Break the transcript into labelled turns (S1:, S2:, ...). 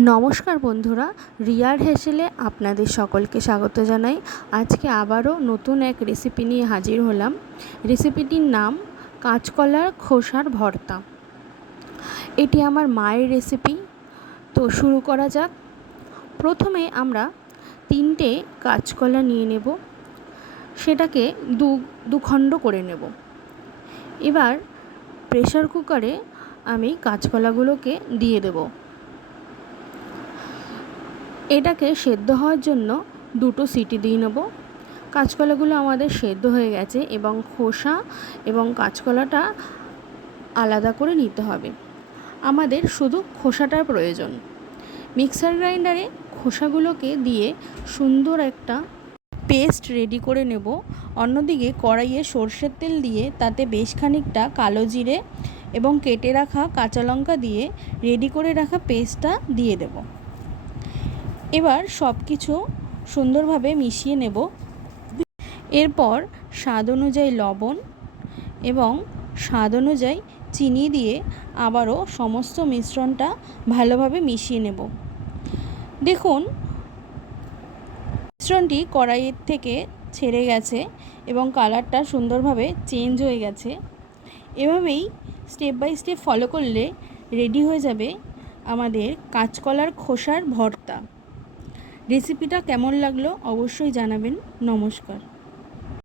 S1: নমস্কার বন্ধুরা, রিয়ার হেসেলে আপনাদের সকলকে স্বাগত জানাই। আজকে আবারও নতুন এক রেসিপি নিয়ে হাজির হলাম। রেসিপিটির নাম, কাঁচকলার খোসার ভর্তা। এটি আমার মায়ের রেসিপি তো শুরু করা যাক। প্রথমে আমরা তিনটে কাঁচকলা নিয়ে নেব। সেটাকে দু, দুখণ্ড করে নেব। এবার প্রেশার কুকারে আমি কাঁচকলাগুলোকে দিয়ে দেবো। এটাকে সেদ্ধ হওয়ার জন্য দুটো সিটি দিয়ে নেব। কাঁচকলাগুলো আমাদের সেদ্ধ হয়ে গেছে এবং খোসা এবং কাঁচকলাটা আলাদা করে নিতে হবে। আমাদের শুধু খোসাটার প্রয়োজন। মিক্সার গ্রাইন্ডারে খোসাগুলোকে দিয়ে সুন্দর একটা পেস্ট রেডি করে নেব। অন্যদিকে কড়াইয়ে সর্ষের তেল দিয়ে তাতে বেশ খানিকটা কালো জিরে এবং কেটে রাখা কাঁচা লঙ্কা দিয়ে রেডি করে রাখা পেস্টটা দিয়ে দেবো। এবার সব কিছু সুন্দরভাবে মিশিয়ে নেব। এরপর স্বাদ অনুযায়ী লবণ এবং স্বাদ অনুযায়ী চিনি দিয়ে আবারও সমস্ত মিশ্রণটা ভালোভাবে মিশিয়ে নেব। দেখুন, মিশ্রণটি কড়াইয়ের থেকে ছেড়ে গেছে এবং কালারটা সুন্দরভাবে চেঞ্জ হয়ে গেছে। এভাবেই স্টেপ বাই স্টেপ ফলো করলে রেডি হয়ে যাবে আমাদের কাঁচকলার খোসার ভর্তা। রেসিপিটা কেমন লাগল অবশ্যই জানাবেন। নমস্কার।